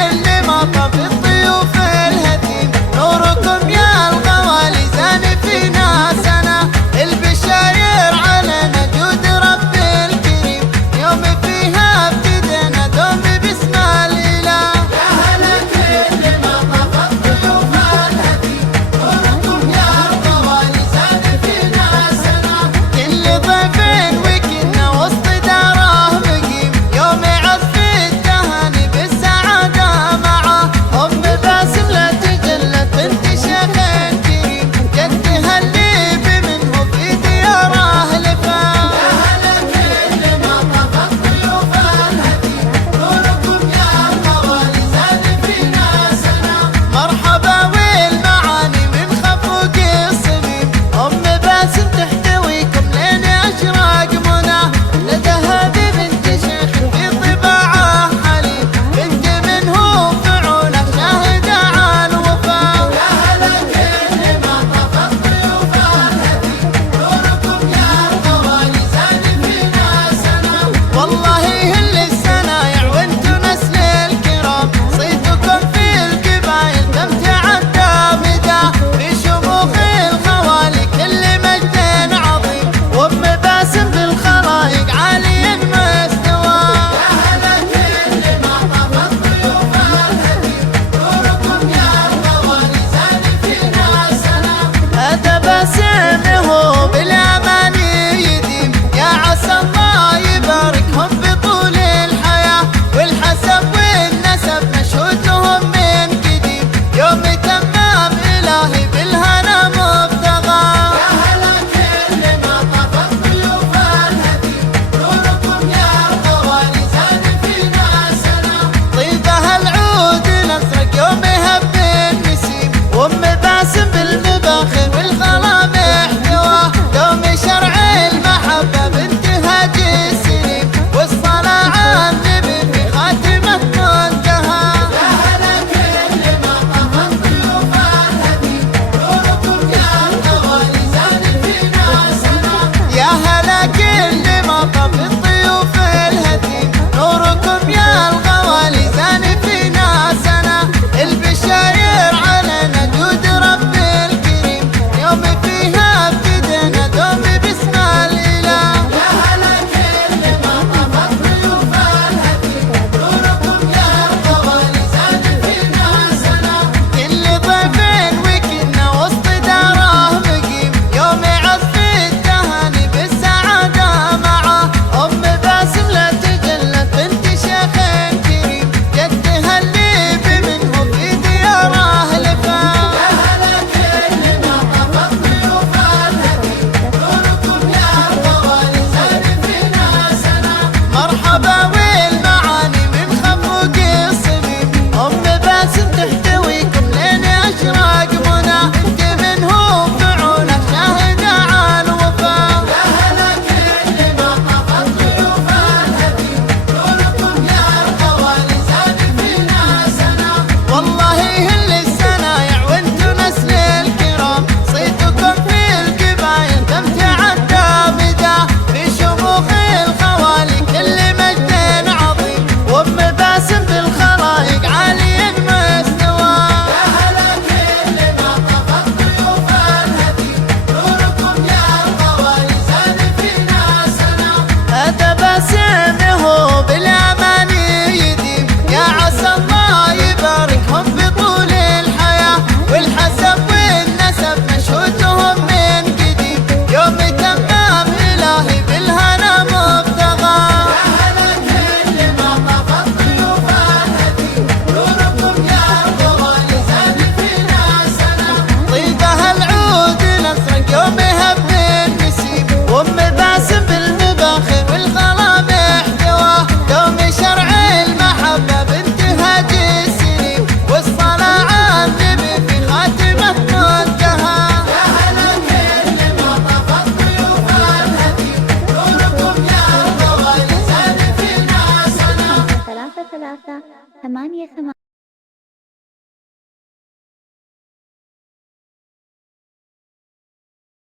كل ما طف الضيوف الهتيم، نوركم يا الغوالي زان فينا سنة، البشاير علينا جود رب الكريم، يوم فيها ابتدينا دوم باسم الإله. يا هلا كل ما طف الضيوف الهتيم، نوركم يا الغوالي زان فينا سنة، كل ضيف وكنا وسط داره مقيم، يوم عطف التهاني بالسعادة معه، أم باسم لا تجلت بنت شيخ كريم، جدها اللي بمنه في دياره لفا. يا هلا كل ما طف الضيوف الهتيم، نوركم يا الغوالي زاد فينا سنة، مرحبا والمعاني من خفوق الصميم، أم باسم تحتويكم لين أشراق منى، ندها بنت شيخ في طباعه حليم، بنت منه فعوله شاهدة على الوفا. يا هلا كل ما طف الضيوف الهتيم، نوركم يا الغوالي زاد فينا سنة، والله هل السنايع وانتو نسل الكرام، صيتكم في القبايل لم تعدى مدى، في شموخ الخوالي كل مجد عظيم، وام باسم بالخلايق عالي المستوى. يا هلا كل ما طف الضيوف الهتيم، نوركم يا الغوالي زاد فينا سنة، هذا باسمه بالأماني يديم، يا عسى الله يباركهم بطول الحياة، والحسب والنسب مشهود لهم من قديم، يوم تمام إلهي بالهنا مبتغى. يا هلا كل ما طف الضيوف الهتيم، نوركم يا الغوالي زاد فينا سنة، طيبها العود الأزرق يوم يهب النسيم، وام باسم بالمباخر والغلا محتوى، دوم شرع المحبة بانتهاج السنين، والصلاة على النبي في خاتمة منتهى. يا هلا كل ما طف الضيوف الهتيم، نوركم يا الغوالي زاد فينا سنة، يا هلا كل ما طف الضيوف الهتيم، نوركم يا الغوالي زاد فينا سنة، البشاير علينا جود رب الكريم، يوم فيها ابتدينا دوم باسم الإله. يا هلا كل ما طف الضيوف الهتيم، نوركم يا الغوالي زاد فينا سنة، كل ضيف وكنا وسط داره مقيم، يوم عطف التهاني بالسعادة معه، أم باسم لا تجلت بنت شيخ كريم، جدها اللي بمنه في دياره لفا. يا هلا كل ما طف الضيوف الهتيم، نوركم يا الغوالي زاد فينا سنة، مرحبا والمعاني من خفوق الصميم، أم باسم تحتويكم لين أشراق منى، بنت منه فعوله شاهدة على الوفا. يا هلا كل ما طف الضيوف الهتيم، نوركم يا الغوالي زاد فينا سنة، والله هل السنايع وانتو نسل الكرام، صيتكم في القبايل لم تعدى مدى، في شموخ الخوالي كل مجد عظيم، وام باسم بالخلايق عالي المستوى. يا هلا كل ما طف الضيوف الهتيم، نوركم يا الغوالي زاد فينا سنة، هذا باسمه بالأماني يديم، يا عسى